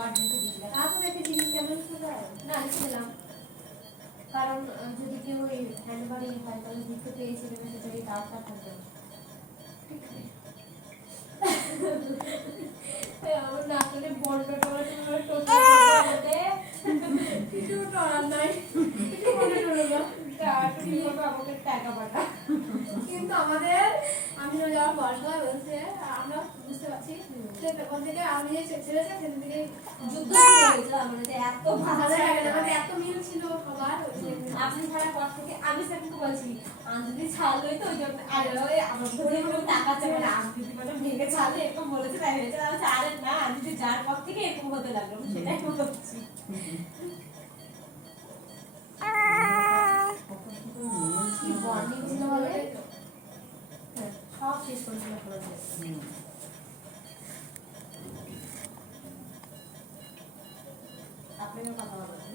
গার্জেনকে দিয়েছিলাম। তারপর একটা জিনিস কেমন ছিল না লিখেছিলাম, কারণ যদি কেউ ওই হ্যান্ডবারে হয় তাহলে বুঝতে পেরেছিল না সেটা ওই তার থাকবে। আমার না আসলে বন্ড টোলা কিছু করার নাই, কিছু মনে করো না। আমাকে টাকা পাঠা। কিন্তু আমাদের আমি যাওয়ার পর সবাই বলছে, আমরা বুঝতে পারছি যে তখন থেকে আমি যে ছেড়েছে সেখান থেকে যুদ্ধ শুরু হয়েছিল আমাদের, এত ভালো আমাদের এত মিল ছিল সবার। আপনি ছাড়ার পর থেকে আমি স্যারকে বলছি যদি ছাড়লো তো ওই জন্য আমার ধরে কোনো টাকা চাবে না, আমি যদি কোনো ভেঙে ছাড়লে এরকম বলেছে তাই হয়েছে। আরে না, যদি যার পর থেকে এরকম হতে লাগলো সেটাই বলছি। কি বন্ডিং ছিল বলে সব শেষ করেছিল। আপনাকে কথা বলবো।